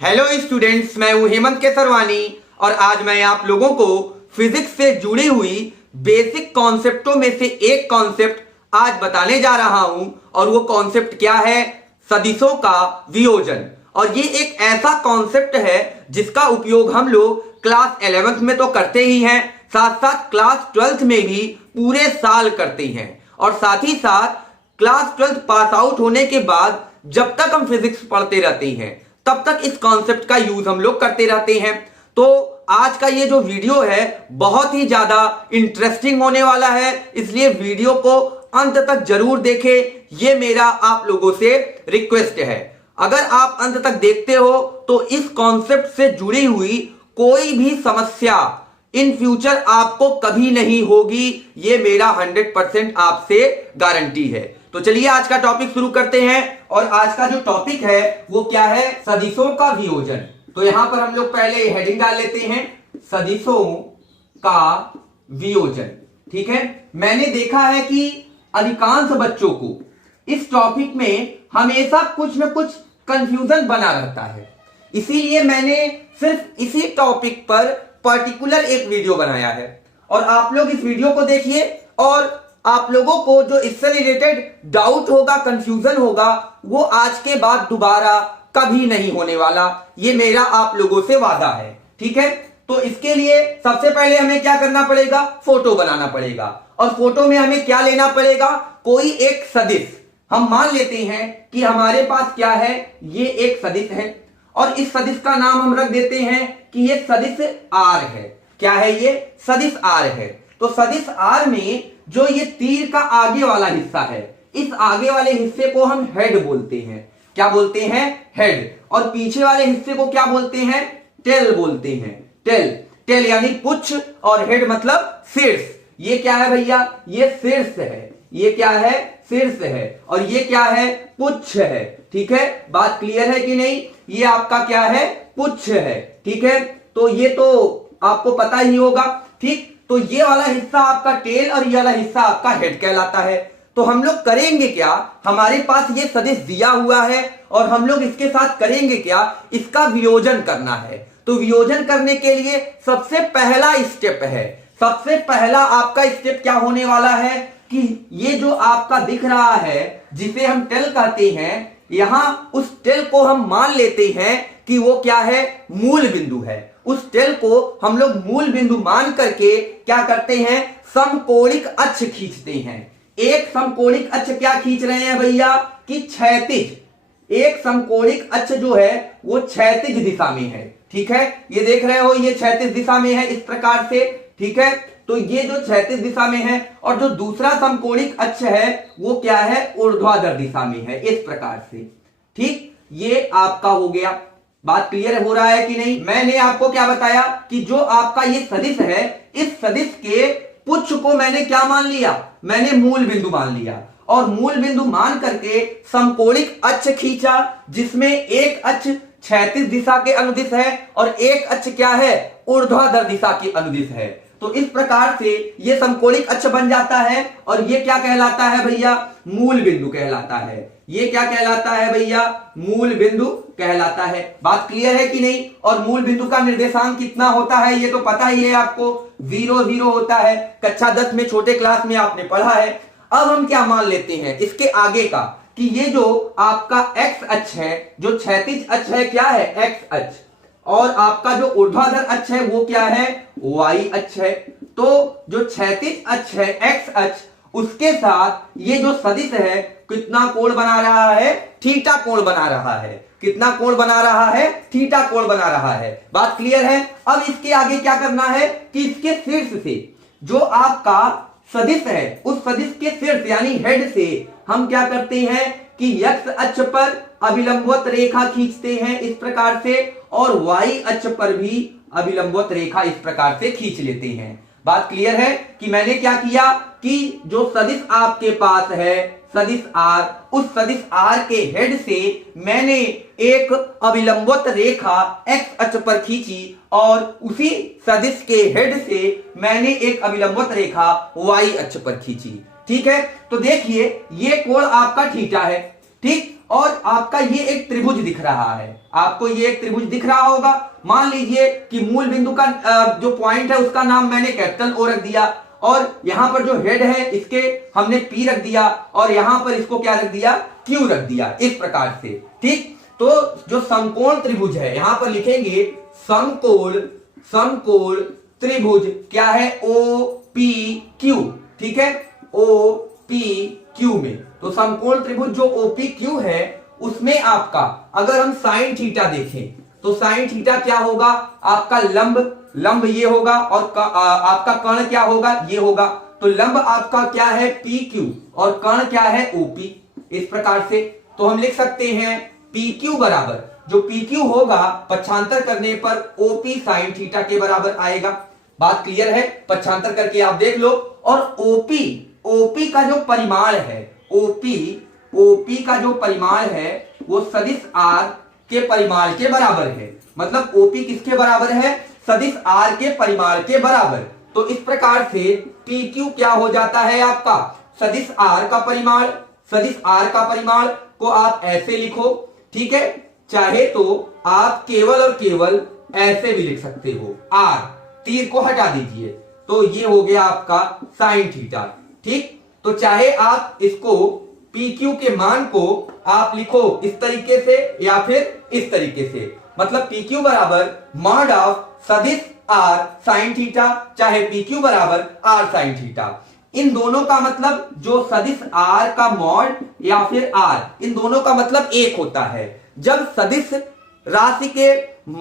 Hello students, मैं हूं हेमंत केसरवानी और आज मैं आप लोगों को फिजिक्स से जुड़ी हुई बेसिक कॉन्सेप्टों में से एक कॉन्सेप्ट आज बताने जा रहा हूं। और वो कॉन्सेप्ट क्या है? सदिशों का वियोजन। और ये एक ऐसा कॉन्सेप्ट है जिसका उपयोग हम लोग क्लास 11th में तो करते ही हैं, साथ साथ क्लास 12th में भी पूरे साल करते हैं। और साथ ही साथ क्लास 12th पास आउट होने के बाद जब तक हम फिजिक्स पढ़ते रहते हैं तब तक इस कॉन्सेप्ट का यूज हम लोग करते रहते हैं। तो आज का ये जो वीडियो है बहुत ही ज्यादा इंटरेस्टिंग होने वाला है, इसलिए वीडियो को अंत तक जरूर देखें, ये मेरा आप लोगों से रिक्वेस्ट है। अगर आप अंत तक देखते हो तो इस कॉन्सेप्ट से जुड़ी हुई कोई भी समस्या इन फ्यूचर आपको कभी नहीं होगी, ये मेरा 100% आपसे गारंटी है। तो चलिए आज का टॉपिक शुरू करते हैं। और आज का जो टॉपिक है वो क्या है? सदिशों का वियोजन। तो यहां पर हम लोग पहले हेडिंग डाल लेते हैं, सदिशों का वियोजन। ठीक है, मैंने देखा है कि अधिकांश बच्चों को इस टॉपिक में हमेशा कुछ न कुछ कंफ्यूजन बना रहता है, इसीलिए मैंने सिर्फ इसी टॉपिक पर पर्टिकुलर एक वीडियो बनाया है। और आप लोग इस वीडियो को देखिए और आप लोगों को जो इससे रिलेटेड डाउट होगा, कंफ्यूजन होगा, वो आज के बाद दोबारा कभी नहीं होने वाला, ये मेरा आप लोगों से वादा है। ठीक है, तो इसके लिए सबसे पहले हमें क्या करना पड़ेगा? फोटो बनाना पड़ेगा। और फोटो में हमें क्या लेना पड़ेगा? कोई एक सदिश। हम मान लेते हैं कि हमारे पास क्या है, ये एक सदिश है और इस सदिश का नाम हम रख देते हैं कि ये सदिश आर है। क्या है ये? सदिश आर है। तो सदिश आर में जो ये तीर का आगे वाला हिस्सा है, इस आगे वाले हिस्से को हम हेड बोलते हैं। क्या बोलते हैं? हेड। और पीछे वाले हिस्से को क्या बोलते हैं? टेल बोलते हैं। टेल। टेल यानी पुच्छ और हेड मतलब शीर्ष। ये क्या है भैया? ये शीर्ष है। ये क्या है? शीर्ष है। और ये क्या है? पुच्छ है। ठीक है, बात क्लियर है कि नहीं? ये आपका क्या है? पुच्छ है। ठीक है, तो ये तो आपको पता ही होगा। ठीक, तो ये वाला हिस्सा आपका टेल और ये वाला हिस्सा आपका हेड कहलाता है। तो हम लोग करेंगे क्या? हमारे पास ये सदिश दिया हुआ है और हम लोग इसके साथ करेंगे क्या? इसका वियोजन करना है। तो वियोजन करने के लिए सबसे पहला स्टेप है, सबसे पहला आपका स्टेप क्या होने वाला है कि ये जो आपका दिख रहा है जिसे हम टेल कहते हैं, यहां उस टेल को हम मान लेते हैं कि वो क्या है? मूल बिंदु है। उस टेल को हम लोग मूल बिंदु मान करके क्या करते हैं? समकोणिक अक्ष खींचते हैं। एक समकोणिक अक्ष क्या खींच रहे हैं भैया? कि क्षैतिज। एक समकोणिक अक्ष जो है वो क्षैतिज दिशा में है। ठीक है, ये देख रहे हो, ये क्षैतिज दिशा में है इस प्रकार से। ठीक है, तो ये जो क्षैतिज दिशा में है और जो दूसरा समकोणिक अक्ष है वो क्या है? ऊर्ध्वाधर दिशा में है इस प्रकार से। ठीक, ये आपका हो गया। बात क्लियर हो रहा है कि नहीं? मैंने आपको क्या बताया कि जो आपका ये सदिश है, इस सदिश के पुच्छ को मैंने क्या मान लिया? मैंने मूल बिंदु मान लिया। और मूल बिंदु मान करके समकोणिक अक्ष खींचा, जिसमें एक अक्ष क्षैतिज दिशा के अनुदिश है और एक अक्ष क्या है? ऊर्ध्वाधर दिशा के अनुदिश है। तो इस प्रकार से ये समकोणिक अक्ष बन जाता है और ये क्या कहलाता है भैया? मूल बिंदु कहलाता है। ये क्या कहलाता है भैया? मूल बिंदु कहलाता है। बात क्लियर है कि नहीं? और मूल बिंदु का निर्देशांक कितना होता है ये तो पता ही है आपको, 0 0 होता है। कक्षा 10 में छोटे क्लास में आपने पढ़ा है। अब हम क्या मान लेते हैं इसके आगे का कि ये जो आपका एक्स अक्ष है, जो क्षैतिज अक्ष है, क्या है? एक्स अक्ष। और आपका जो ऊर्ध्वाधर अक्ष है वो क्या है? वाई अक्ष है। तो जो क्षैतिज अक्ष है, एक्स अक्ष, उसके साथ ये जो सदिश है कितना कोण बना रहा है? थीटा कोण बना रहा है। कितना कोण बना रहा है? थीटा कोण बना रहा है। बात क्लियर है? अब इसके आगे क्या करना है कि इसके शीर्ष से जो आपका सदिश है, उस सदिश के शीर्ष यानी हेड से हम क्या करते हैं कि एक्स अक्ष पर अभिलंबवत रेखा खींचते हैं इस प्रकार से, और वाई अक्ष पर भी अभिलंबवत रेखा इस प्रकार से खींच लेते हैं। बात क्लियर है कि मैंने क्या किया कि जो सदिश आपके पास है सदिश आर, उस सदिश आर के हेड से मैंने एक अभिलंबवत रेखा एक्स अक्ष पर खींची और उसी सदिश के हेड से मैंने एक अभिलंबवत रेखा वाई अक्ष पर खींची। ठीक है, तो देखिए ये कोण आपका थीटा है। ठीक, और आपका ये एक त्रिभुज दिख रहा है, आपको ये एक त्रिभुज दिख रहा होगा। मान लीजिए कि मूल बिंदु का जो पॉइंट है उसका नाम मैंने कैपिटल ओ रख दिया, और यहां पर जो हेड है इसके हमने पी रख दिया, और यहां पर इसको क्या रख दिया, क्यू रख दिया, इस प्रकार से। ठीक, तो जो समकोण त्रिभुज है यहां पर लिखेंगे समकोण त्रिभुज क्या है, ओ पी क्यू। ठीक है, ओ पी क्यू में, तो समकोण त्रिभुज जो ओ पी क्यू है उसमें आपका अगर हम साइन थीटा देखें तो साइन थीटा क्या होगा, आपका लंब ये होगा, और आपका कर्ण क्या होगा, ये होगा। तो लंब आपका क्या है, पी क्यू, और कर्ण क्या है, ओपी। इस प्रकार से तो हम लिख सकते हैं पी क्यू बराबर, जो पी क्यू होगा पक्षांतर करने पर ओपी साइन थीटा के बराबर आएगा। बात क्लियर है, पक्षांतर करके आप देख लो। और ओपी का जो परिमाण है, ओपी का जो परिमाण है वो सदिश आर के परिमाण के बराबर है। मतलब ओपी किसके बराबर है, सदिश आर के परिमाण के बराबर। तो इस प्रकार से पी क्यू क्या हो जाता है आपका, सदिश आर का परिमाण। सदिश आर का परिमाण को आप ऐसे लिखो, ठीक है, चाहे तो आप केवल और केवल ऐसे भी लिख सकते हो, आर तीर को हटा दीजिए तो ये हो गया आपका साइन थीटा। ठीक, तो चाहे आप इसको पी क्यू के मान को आप लिखो इस तरीके से या फिर इस तरीके से, मतलब पी क्यू बराबर मॉड ऑफ सदिश आर साइन थीटा, चाहे पी क्यू बराबर आर साइन थीटा। इन दोनों का मतलब जो सदिश आर का मॉड या फिर आर, इन दोनों का मतलब एक होता है। जब सदिश राशि के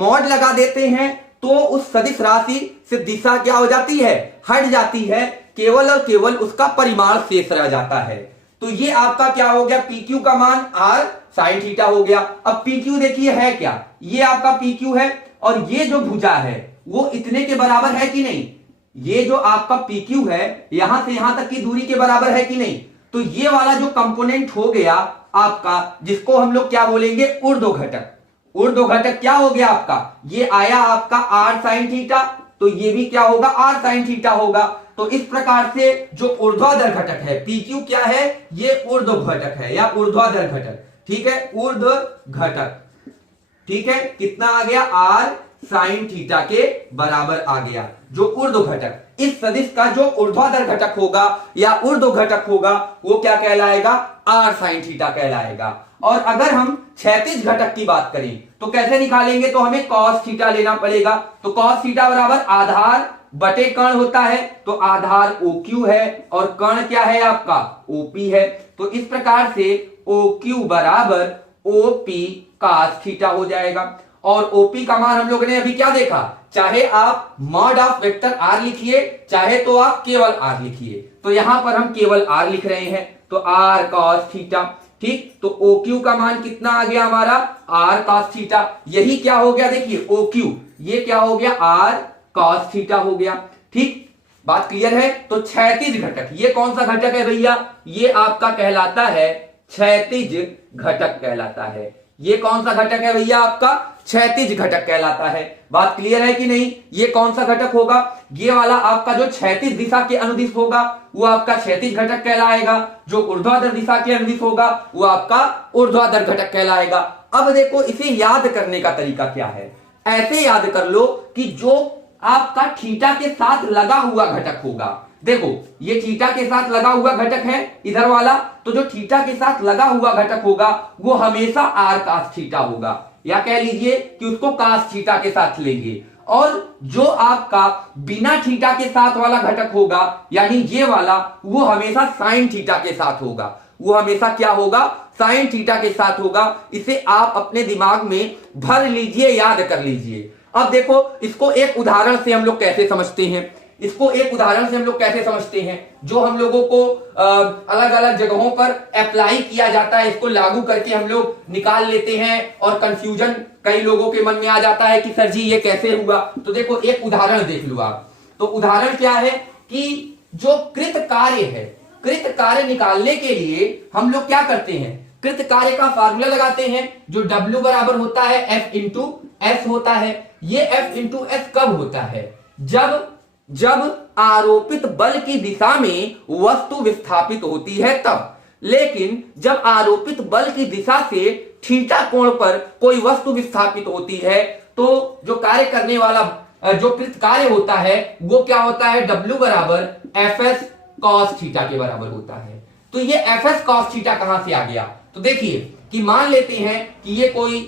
मॉड लगा देते हैं तो उस सदिश राशि से दिशा क्या हो जाती है, हट जाती है, केवल और केवल उसका परिमाण शेष रह जाता है। तो ये आपका क्या हो गया, पी क्यू का मान आर साइन थीटा हो गया। अब पी क्यू देखिए है क्या, ये आपका पी क्यू है, और ये जो भुजा है वो इतने के बराबर है कि नहीं, ये जो आपका पी क्यू है यहां से यहां तक की दूरी के बराबर है कि नहीं। तो ये वाला जो कंपोनेंट हो गया आपका, जिसको हम लोग क्या बोलेंगे, ऊर्ध्व घटक। ऊर्ध्व घटक क्या हो गया आपका, ये आया आपका आर साइन थीटा, तो ये भी क्या होगा, आर साइन थीटा होगा। तो इस प्रकार से जो ऊर्ध्वाधर घटक है, पी क्यू क्या है, ये ऊर्ध्व घटक है या ऊर्ध्वाधर घटक। ठीक है, ऊर्ध्व घटक, ठीक है, कितना आ गया, आर साइन थीटा के बराबर आ गया। जो ऊर्ध्व घटक, इस सदिश का जो ऊर्ध्वाधर घटक होगा या ऊर्ध्व घटक होगा वो क्या कहलाएगा, आर साइन थीटा कहलाएगा। और अगर हम क्षैतिज घटक की बात करें तो कैसे निकालेंगे, तो हमें कॉस थीटा लेना पड़ेगा। तो कॉस थीटा बराबर आधार बटे कर्ण होता है, तो आधार ओ क्यू है और कर्ण क्या है आपका, ओपी है। तो इस प्रकार से ओ क्यू बराबर ओपी कॉस थीटा हो जाएगा। और ओपी का मान हम लोगों ने अभी क्या देखा, चाहे आप मॉड ऑफ वेक्टर आर लिखिए, चाहे तो आप केवल आर लिखिए। तो यहां पर हम केवल आर लिख रहे हैं, तो आर कॉस थीटा। ठीक, तो ओ क्यू का मान कितना आ गया हमारा, आर कॉस थीटा। यही क्या हो गया, देखिए ओ क्यू, ये क्या हो गया, आर कॉस थीटा हो गया। ठीक, बात क्लियर है। तो क्षैतिज घटक, ये कौन सा घटक है भैया, ये आपका कहलाता है क्षैतिज घटक कहलाता है। ये कौन सा घटक है भैया, आपका क्षैतिज घटक कहलाता है। बात क्लियर है कि नहीं, ये कौन सा घटक होगा, ये वाला आपका जो क्षैतिज दिशा के अनुदिश होगा वो आपका क्षैतिज घटक कहलाएगा, जो ऊर्ध्वाधर दिशा के अनुदिश होगा वो आपका ऊर्ध्वाधर घटक कहलाएगा। अब देखो इसे याद करने का तरीका क्या है, ऐसे याद कर लो कि जो आपका थीटा के साथ लगा हुआ घटक होगा, देखो ये थीटा के साथ लगा हुआ घटक है इधर वाला, तो जो थीटा के साथ लगा हुआ घटक होगा वो हमेशा आर कास थीटा होगा, या कह लीजिए कि उसको कास थीटा के साथ लेंगे। और जो आपका बिना थीटा के साथ वाला घटक होगा यानी ये वाला, वो हमेशा साइन थीटा के साथ होगा, वो हमेशा क्या होगा, साइन थीटा के साथ होगा। इसे आप अपने दिमाग में भर लीजिए, याद कर लीजिए। अब देखो इसको एक उदाहरण से हम लोग कैसे समझते हैं, इसको एक उदाहरण से हम लोग कैसे समझते हैं, जो हम लोगों को अलग अलग जगहों पर अप्लाई किया जाता है, इसको लागू करके हम लोग निकाल लेते हैं और कंफ्यूजन कई लोगों के मन में आ जाता है कि सर जी ये कैसे हुआ। तो देखो एक उदाहरण देख लो आप। तो उदाहरण क्या है कि जो कृत कार्य है, कृत कार्य निकालने के लिए हम लोग क्या करते हैं, कृत कार्य का फार्मूला लगाते हैं, जो W बराबर होता है F इंटू एस होता है। ये F इंटू एस कब होता है, जब आरोपित बल की दिशा में वस्तु विस्थापित होती है तब। लेकिन जब आरोपित बल की दिशा से थीटा कोण पर कोई वस्तु विस्थापित होती है तो जो कार्य करने वाला जो कृत कार्य होता है वो क्या होता है, W बराबर Fs cos थीटा के बराबर होता है। तो ये Fs cos थीटा कहां से आ गया, तो देखिए कि मान लेते हैं कि ये कोई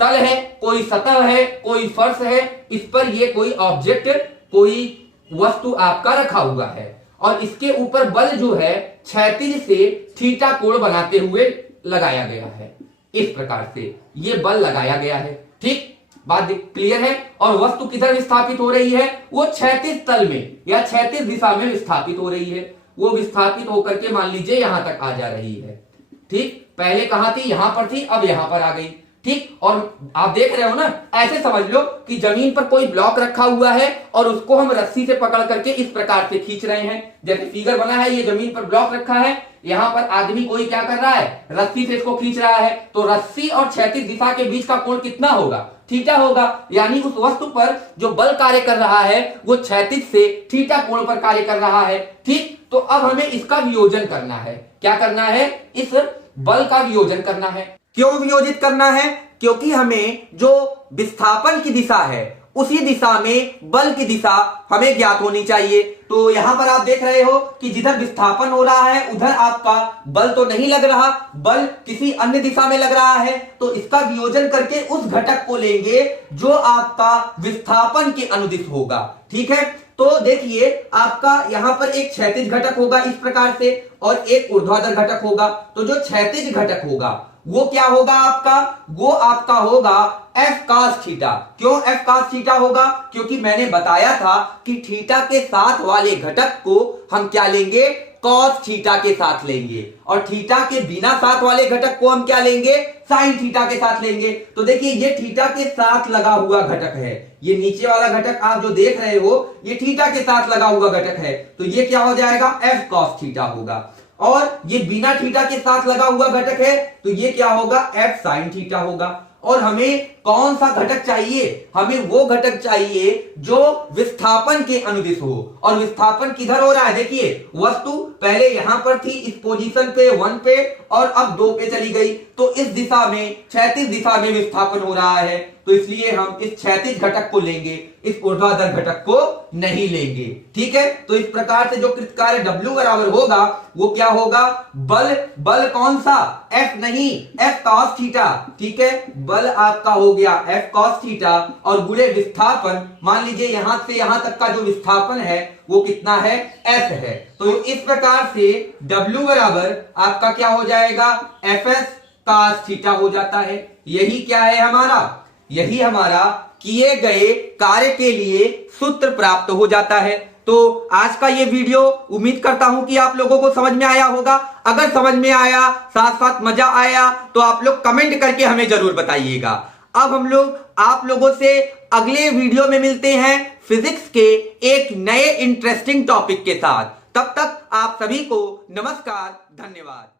तल है, कोई सतह है, कोई फर्श है, इस पर ये कोई ऑब्जेक्ट, कोई वस्तु आपका रखा हुआ है और इसके ऊपर बल जो है क्षैतिज से थीटा कोण बनाते हुए लगाया गया है। इस प्रकार से ये बल लगाया गया है। ठीक, बात क्लियर है। और वस्तु किधर विस्थापित हो रही है, वो क्षैतिज तल में या क्षैतिज दिशा में विस्थापित हो रही है। वो विस्थापित होकर के मान लीजिए यहां तक आ जा रही है। ठीक, पहले कहां थी, यहां पर थी, अब यहां पर आ गई। ठीक, और आप देख रहे हो ना, ऐसे समझ लो कि जमीन पर कोई ब्लॉक रखा हुआ है और उसको हम रस्सी से पकड़ करके इस प्रकार से खींच रहे हैं। जैसे फिगर बना है, ये जमीन पर ब्लॉक रखा है, यहां पर आदमी कोई क्या कर रहा है, रस्सी से इसको खींच रहा है। तो रस्सी और क्षैतिज दिशा के बीच का कोण कितना होगा, थीटा होगा। यानी उस वस्तु पर जो बल कार्य कर रहा है वो क्षैतिज से थीटा कोण पर कार्य कर रहा है। ठीक, तो अब हमें इसका वियोजन करना है। क्या करना है, इस बल का वियोजन करना है। क्यों वियोजित करना है, क्योंकि हमें जो विस्थापन की दिशा है उसी दिशा में बल की दिशा हमें ज्ञात होनी चाहिए। तो यहां पर आप देख रहे हो कि जिधर विस्थापन हो रहा है उधर आपका बल तो नहीं लग रहा, बल किसी अन्य दिशा में लग रहा है। तो इसका वियोजन करके उस घटक को लेंगे जो आपका विस्थापन के अनुदिश होगा। ठीक है, तो देखिए आपका यहां पर एक क्षैतिज घटक होगा इस प्रकार से और एक ऊर्ध्वाधर घटक होगा। तो जो क्षैतिज घटक होगा वो क्या होगा आपका, वो आपका होगा F cos थीटा। क्यों F cos थीटा होगा, क्योंकि मैंने बताया था कि थीटा के साथ वाले घटक को हम क्या लेंगे, cos थीटा के साथ लेंगे और थीटा के बिना साथ वाले घटक को हम क्या लेंगे, sin थीटा के साथ लेंगे। तो देखिए ये थीटा के साथ लगा हुआ घटक है, ये नीचे वाला घटक आप जो देख रहे हो ये थीटा के साथ लगा हुआ घटक है। तो ये क्या हो जाएगा, F cos थीटा होगा। और ये बिना थीटा के साथ लगा हुआ घटक है तो ये क्या होगा, F sin थीटा होगा। और हमें कौन सा घटक चाहिए, हमें वो घटक चाहिए जो विस्थापन के अनुदिश हो। और विस्थापन किधर हो रहा है, देखिए वस्तु पहले यहां पर थी इस पोजीशन पे 1 पे और अब 2 पे चली गई। तो इस दिशा में क्षैतिज दिशा में विस्थापन हो रहा है, तो इसलिए हम इस क्षैतिज घटक को लेंगे, इस ऊर्ध्वाधर घटक को नहीं लेंगे। ठीक है, तो इस प्रकार से जो कृत कार्य W बराबर होगा वो क्या होगा, बल कौन सा, F नहीं, F cos थीटा। ठीक है, बल आपका हो गया F cos थीटा और गुणे विस्थापन, मान लीजिए यहां से यहां तक का जो विस्थापन है वो कितना है, S है। तो इस प्रकार से W बराबर आपका क्या हो जाएगा, Fs cos थीटा हो जाता है। यही क्या है हमारा, यही हमारा किए गए कार्य के लिए सूत्र प्राप्त हो जाता है। तो आज का ये वीडियो उम्मीद करता हूं कि आप लोगों को समझ में आया होगा। अगर समझ में आया, साथ साथ मजा आया तो आप लोग कमेंट करके हमें जरूर बताइएगा। अब हम लोग आप लोगों से अगले वीडियो में मिलते हैं फिजिक्स के एक नए इंटरेस्टिंग टॉपिक के साथ। तब तक आप सभी को नमस्कार, धन्यवाद।